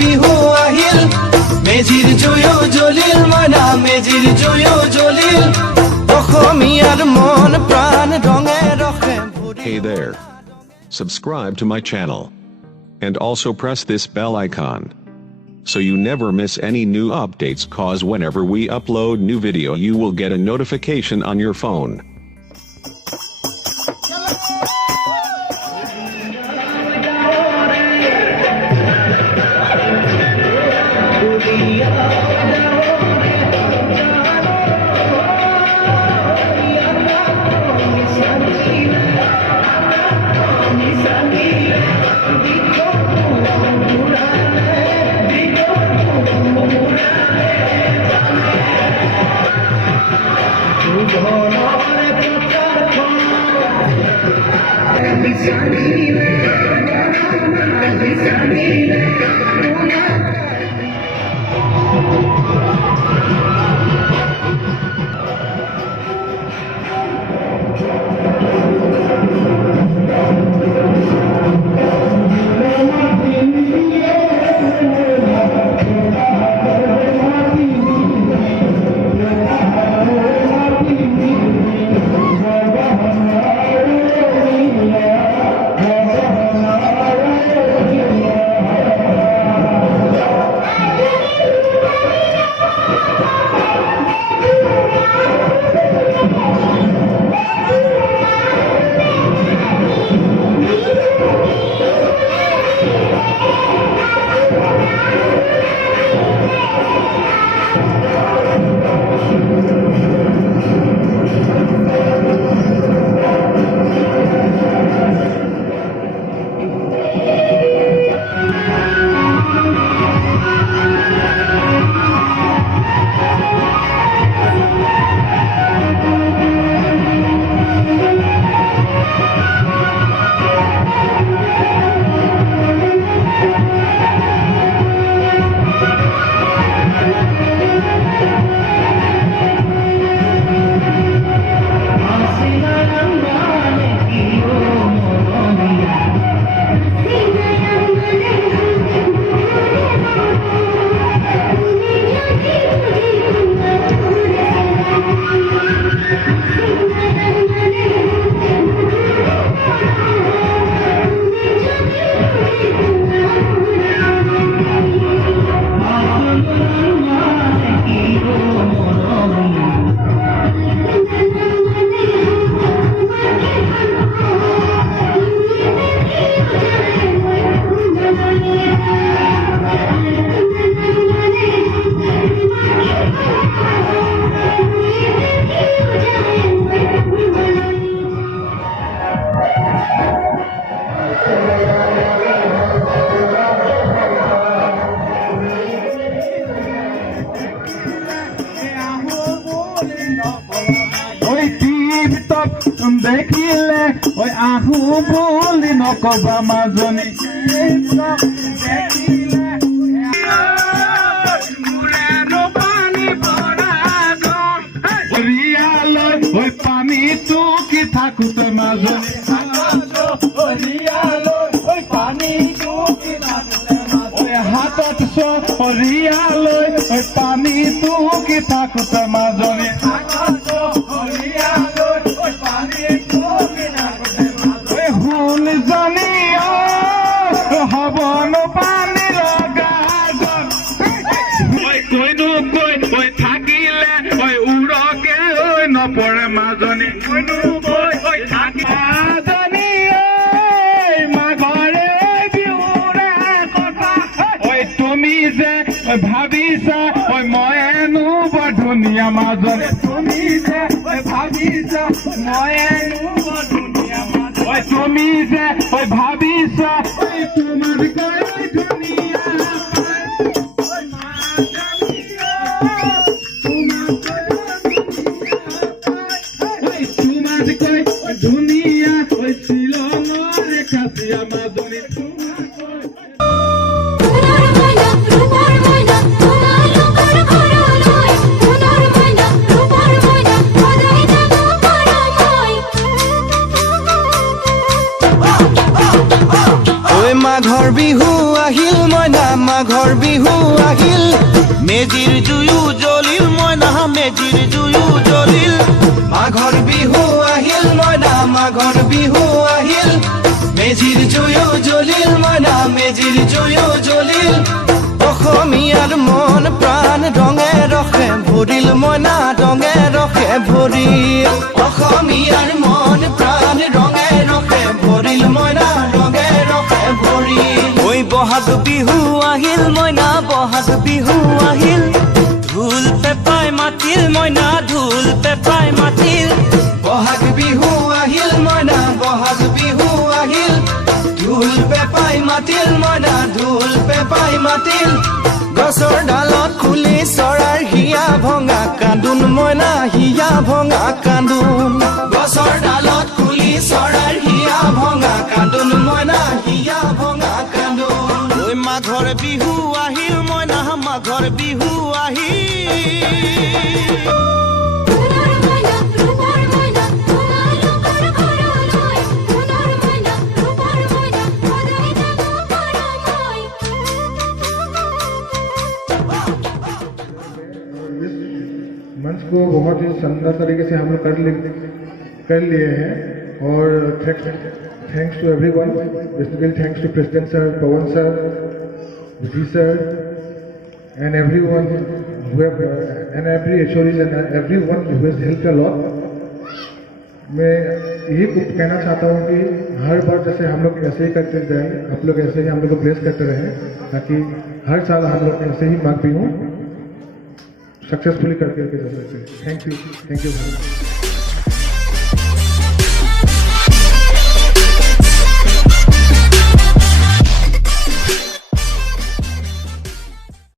বিহু আহিল মেজিৰ জুয়ো জ্বলিল মইনা মেজিৰ জুয়ো জ্বলিল অসমীয়াৰ মন প্ৰাণ ৰঙে ৰখে Hey there. Subscribe to my channel. And also press this bell icon. So you never miss any new updates, cause whenever we upload new video you will get a notification on your phone. দেখিলে ওই আহু বুলি নকবা মাজনী ওই পানীটো কি থাকোতে মাজনী হাতত চৰিয়ালৈ ওই পানীটো কি থাকোতে মাজনী শুন জানি হবন পানী লগা কৈনো কৈ কৈ থাকিলে ঐ উৰকে ঐ নপৰে মাজনী কৈনো কৈ ঐ থাকি মাজনী মাঘৰে বিহুৰে কথা ঐ তুমি যে ভাবিছা ঐ মইনো বৰ ধুনীয়া মাজনী তুমি যে ভাবিছা মইনো বৰ ধুনীয়া মাজনী তুমি যে ভাবিছা তোমাৰ গৈ ধুনীয়া ধুনীয়া হৈছিল খাচিয়া মাজনী মাঘৰ বিহু আহিল মইনা মাঘৰ বিহু আহিল মেজিৰ জুয়ো জ্বলিল মইনা মেজিৰ জুয়ো জ্বলিল মাঘৰ বিহু আহিল মইনা মাঘৰ বিহু আহিল মেজিৰ জুয়ো জ্বলিল মইনা মেজিৰ জুয়ো জ্বলিল অসমীয়াৰ মন প্ৰাণ ৰঙে ৰখে ভৰিল মইনা ৰঙে ৰখে ভৰিল অসমীয়াৰ মন প্ৰাণ ৰঙে ৰখে ভৰিল মইনা ৰঙে ৰখে ভৰিল ঐ বহাগ বিহু আহিল মইনা বহাগ বিহু আহিল ঢোল পেপাই মাতিল মইনা ঢোল পেপাই মাতিল বহাগ বিহু আহিল মইনা বহাগ বিহু আহিল ঢোল পেপাই মাতিল মইনা ঢোল পেপাই মাতিল গছৰ ডালত খুলি চৰাইৰ হিয়া ভঙা কান্দোন মইনা হিয়া ভঙা কান্দোন গছৰ ডালত খুলি চৰাইৰ হিয়া ভঙা কান্দোন মইনা হিয়া ভঙা কান্দোন ঐ মাঘৰ বিহু আহিল মইনা মাঘৰ বিহু আহিল मंच को बहुत ही शानदार तरीके से हम लोग कर लिए हैं और thanks to everyone basically thanks to president sir Pawan sir Viji sir and everyone and every HODs and everyone who has helped a lot मैं यही कहना चाहता हूँ कि हर बार जैसे हम लोग ऐसे ही करते जाएं आप लोग ऐसे ही हम लोग को ब्लेस करते रहें ताकि हर साल हम लोग ऐसे ही माघ बिहू सक्सेसफुली करके जा सकते हैं। Thank you very much.